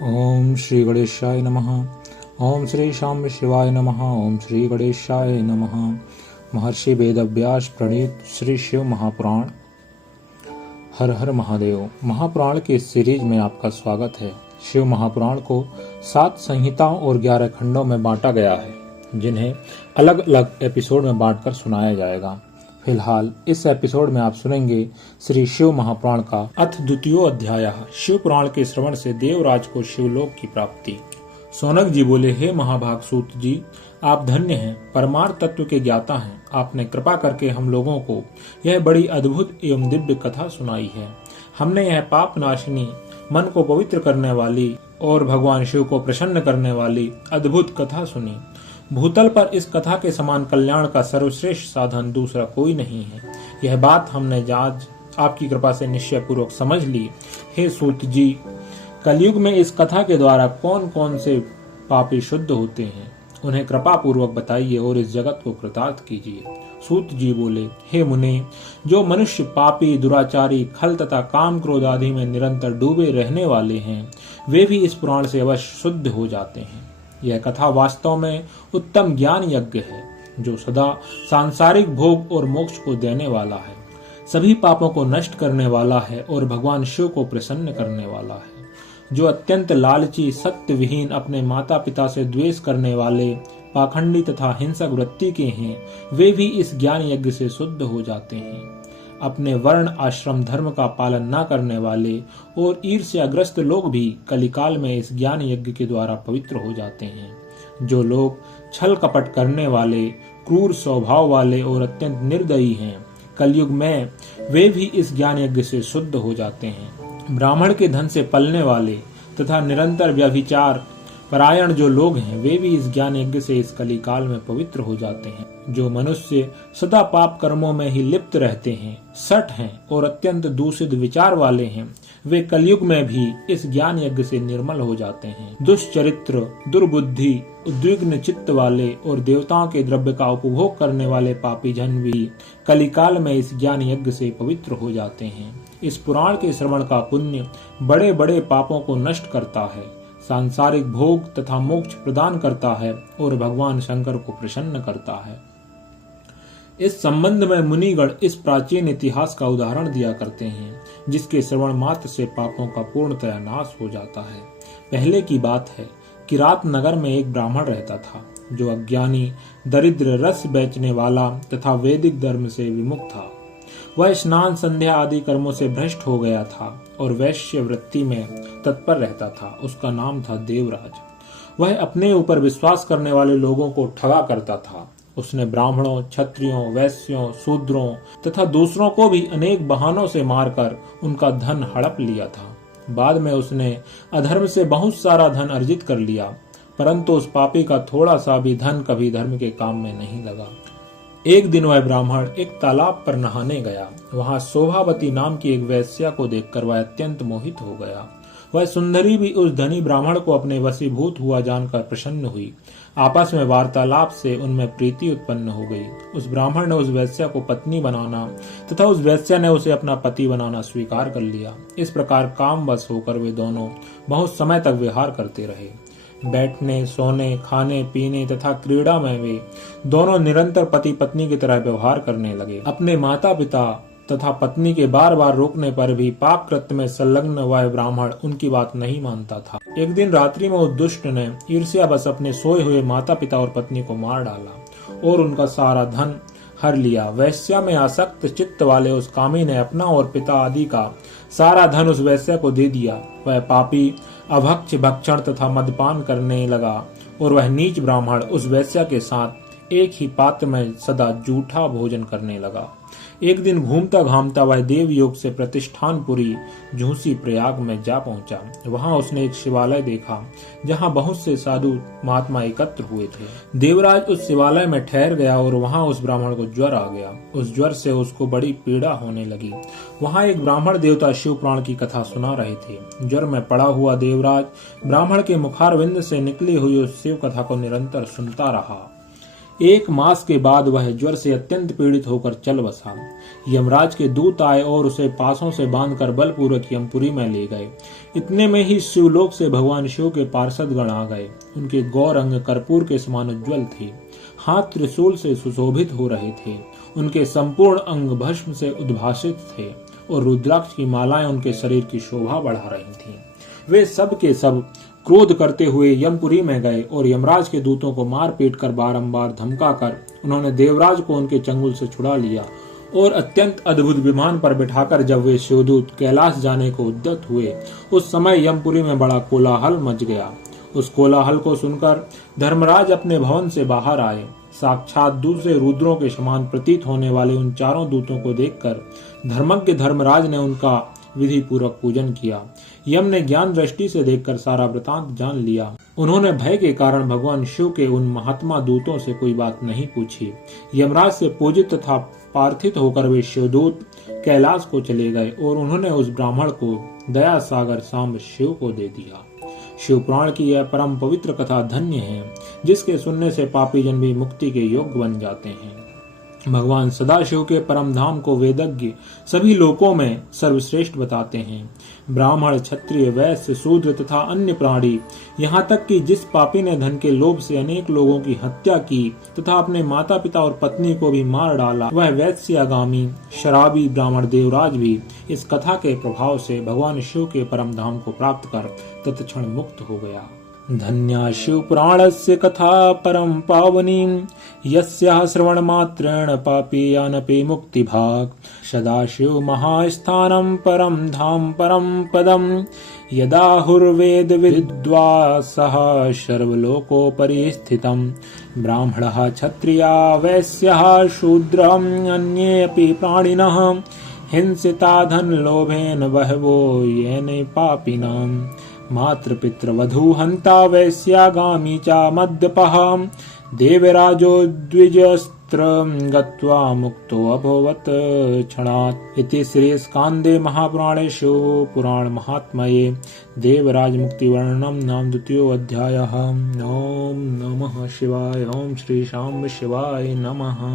ओम श्री गणेशाय नमः। ओम श्री शाम्ब शिवाय नमः। ओम श्री गणेशाय नमः। महर्षि वेदव्यास प्रणीत श्री शिव महापुराण। हर हर महादेव। महापुराण के सीरीज में आपका स्वागत है। शिव महापुराण को 7 संहिताओं और 11 खंडों में बांटा गया है, जिन्हें अलग अलग एपिसोड में बांटकर सुनाया जाएगा। फिलहाल इस एपिसोड में आप सुनेंगे श्री शिव महापुराण का अथ द्वितीयो अध्याय, शिव पुराण के श्रवण से देवराज को शिवलोक की प्राप्ति। सौनक जी बोले, हे महाभाग सूत जी, आप धन्य हैं, परमार्थ तत्व के ज्ञाता हैं। आपने कृपा करके हम लोगों को यह बड़ी अद्भुत एवं दिव्य कथा सुनाई है। हमने यह पाप नाशिनी, मन को पवित्र करने वाली और भगवान शिव को प्रसन्न करने वाली अद्भुत कथा सुनी। भूतल पर इस कथा के समान कल्याण का सर्वश्रेष्ठ साधन दूसरा कोई नहीं है। यह बात हमने आज आपकी कृपा से निश्चय पूर्वक समझ ली। हे सूत जी, कलयुग में इस कथा के द्वारा कौन कौन से पापी शुद्ध होते हैं, उन्हें कृपा पूर्वक बताइए और इस जगत को कृतार्थ कीजिए। सूत जी बोले, हे मुने, जो मनुष्य पापी, दुराचारी, खल तथा काम क्रोध आदि में निरंतर डूबे रहने वाले हैं, वे भी इस पुराण से अवश्य शुद्ध हो जाते हैं। यह कथा वास्तव में उत्तम ज्ञान यज्ञ है, जो सदा सांसारिक भोग और मोक्ष को देने वाला है, सभी पापों को नष्ट करने वाला है और भगवान शिव को प्रसन्न करने वाला है। जो अत्यंत लालची, सत्य विहीन, अपने माता पिता से द्वेष करने वाले, पाखंडी तथा हिंसक वृत्ति के हैं, वे भी इस ज्ञान यज्ञ से शुद्ध हो जाते हैं। अपने वर्ण आश्रम धर्म का पालन न करने वाले और ईर्ष्याग्रस्त लोग भी कलिकाल में इस ज्ञान यज्ञ के द्वारा पवित्र हो जाते हैं। जो लोग छल कपट करने वाले, क्रूर स्वभाव वाले और अत्यंत निर्दयी हैं, कलयुग में वे भी इस ज्ञान यज्ञ से शुद्ध हो जाते हैं। ब्राह्मण के धन से पलने वाले तथा निरंतर व्यभिचार परायण जो लोग हैं, वे भी इस ज्ञान यज्ञ से इस कलिकाल में पवित्र हो जाते हैं। जो मनुष्य सदा पाप कर्मों में ही लिप्त रहते हैं, सठ हैं और अत्यंत दूषित विचार वाले हैं, वे कलयुग में भी इस ज्ञान यज्ञ से निर्मल हो जाते हैं। दुष्चरित्र, दुर्बुद्धि, उद्विग्न चित्त वाले और देवताओं के द्रव्य का उपभोग करने वाले पापी जन भी कलिकाल में इस ज्ञान यज्ञ से पवित्र हो जाते हैं। इस पुराण के श्रवण का पुण्य बड़े बड़े पापों को नष्ट करता है, सांसारिक भोग तथा मोक्ष प्रदान करता है और भगवान शंकर को प्रसन्न करता है। इस संबंध में मुनिगण इस प्राचीन इतिहास का उदाहरण दिया करते हैं, जिसके श्रवण मात्र से पापों का पूर्णतः नाश हो जाता है। पहले की बात है, किरात नगर में एक ब्राह्मण रहता था, जो अज्ञानी, दरिद्र, रस बेचने वाला तथा वैदिक धर्म से विमुख था। वह स्नान संध्या आदि कर्मों से भ्रष्ट हो गया था और वैश्य वृत्ति में तत्पर रहता था। उसका नाम था देवराज। वह अपने ऊपर विश्वास करने वाले लोगों को ठगा करता था। उसने ब्राह्मणों, क्षत्रियों, वैश्यों, शूद्रों तथा दूसरों को भी अनेक बहानों से मारकर उनका धन हड़प लिया था। बाद में उसने अधर्म से बहुत सारा धन अर्जित कर लिया, परंतु उस पापी का थोड़ा सा भी धन कभी धर्म के काम में नहीं लगा। एक दिन वह ब्राह्मण एक तालाब पर नहाने गया। वहां शोभावती नाम की एक वैश्या को देखकर वह अत्यंत मोहित हो गया। वह सुंदरी भी उस धनी ब्राह्मण को अपने वशीभूत हुआ जानकर प्रसन्न हुई। आपस में वार्तालाप से उनमें प्रीति उत्पन्न हो गई। उस ब्राह्मण ने उस वैश्या को पत्नी बनाना तथा उस वैश्या ने उसे अपना पति बनाना स्वीकार कर लिया। इस प्रकार कामवश होकर वे दोनों बहुत समय तक विहार करते रहे। बैठने, सोने, खाने पीने तथा क्रीड़ा में वे दोनों निरंतर पति पत्नी की तरह व्यवहार करने लगे। अपने माता पिता तथा पत्नी के बार बार रोकने पर भी पाप कृत्य में संलग्न वह ब्राह्मण उनकी बात नहीं मानता था। एक दिन रात्रि में उस दुष्ट ने ईर्ष्यावश अपने सोए हुए माता पिता और पत्नी को मार डाला और उनका सारा धन हर लिया। वैश्या में आसक्त चित्त वाले उस कामी ने अपना और पिता आदि का सारा धन उस वैश्या को दे दिया। वह पापी अभक्ष, भक्षण तथा मदपान करने लगा और वह नीच ब्राह्मण उस वैश्या के साथ एक ही पात्र में सदा जूठा भोजन करने लगा। एक दिन घूमता घामता वह देवयोग से प्रतिष्ठानपुरी झूसी प्रयाग में जा पहुंचा। वहां उसने एक शिवालय देखा, जहां बहुत से साधु महात्मा एकत्र हुए थे। देवराज उस शिवालय में ठहर गया और वहां उस ब्राह्मण को ज्वर आ गया। उस ज्वर से उसको बड़ी पीड़ा होने लगी। वहां एक ब्राह्मण देवता शिव पुराण की कथा सुना रहे थे। ज्वर में पड़ा हुआ देवराज ब्राह्मण के मुखारविंद से निकली हुई उस शिव कथा को निरंतर सुनता रहा। 1 मास के बाद वह ज्वर से अत्यंत पीड़ित होकर चल बसा। यमराज के दूत आए और उसे पासों से बांधकर बलपूर्वक यमपुरी में ले गए। इतने में ही शिवलोक से भगवान शिव के पार्षद गण आ गए। उनके गौर अंग कर्पूर के समान उज्ज्वल थे, हाथ त्रिशूल से सुशोभित हो रहे थे। उनके संपूर्ण अंग भस्म से उद्भासित थे और रुद्राक्ष की मालाएं उनके शरीर की शोभा बढ़ा रही थीं। वे सब के सब क्रोध करते हुए यमपुरी में गए और यमराज के दूतों को मार पीट कर बारंबार धमकाकर उन्होंने देवराज को उनके चंगुल से छुड़ा लिया और अत्यंत अद्भुत विमान पर बिठाकर जब वे शिवदूत कैलाश जाने को उद्यत हुए, उस समय यमपुरी में बड़ा कोलाहल मच गया। उस कोलाहल को सुनकर धर्मराज अपने भवन से बाहर आए। साक्षात दूसरे रुद्रों के समान प्रतीत होने वाले उन चारों दूतों को देखकर धर्मज्ञ धर्मराज ने उनका विधि पूर्वक पूजन किया। यम ने ज्ञान दृष्टि से देखकर सारा वृतांत जान लिया। उन्होंने भय के कारण भगवान शिव के उन महात्मा दूतों से कोई बात नहीं पूछी। यमराज से पूजित तथा पार्थित होकर वे शिवदूत कैलाश को चले गए और उन्होंने उस ब्राह्मण को दया सागर सांब शिव को दे दिया। शिव पुराण की यह परम पवित्र कथा धन्य है, जिसके सुनने से पापी जन भी मुक्ति के योग्य बन जाते हैं। भगवान सदाशिव के परम धाम को वेदज्ञ सभी लोकों में सर्वश्रेष्ठ बताते हैं। ब्राह्मण, क्षत्रिय, वैश्य, शूद्र तथा अन्य प्राणी, यहाँ तक कि जिस पापी ने धन के लोभ से अनेक लोगों की हत्या की तथा अपने माता पिता और पत्नी को भी मार डाला, वह वैश्यागामी शराबी ब्राह्मण देवराज भी इस कथा के प्रभाव से भगवान शिव के परम धाम को प्राप्त कर तत्क्षण मुक्त हो गया। धन्या शिव पुराणस्य कथा परम पावनी, यस्याः श्रवण मात्रेण पापीयानपि मुक्ति भाग। सदाशिव महास्थानं परम धाम परम पदम, यदाहुर्वेद विद्वांसः सर्वलोकोपरि स्थितम्। ब्राह्मणः, क्षत्रिया, वैश्यः, शूद्रः, अन्येऽपि प्राणिनः, हिंसिता धन लोभेन बहवो येन पापिनाम्। मातृपितृवधू हंता वैश्यागामी च मद्यपः, देवराजो द्विजस्त्र गत्वा मुक्तो अभवत् क्षणात्। इति श्री स्कांदे महापुराणे शिव पुराण महात्म्ये देवराज मुक्ति वर्णनम नाम 2 अध्यायः। ओम नमः शिवाय। ओम श्री शांब शिवाय नमः।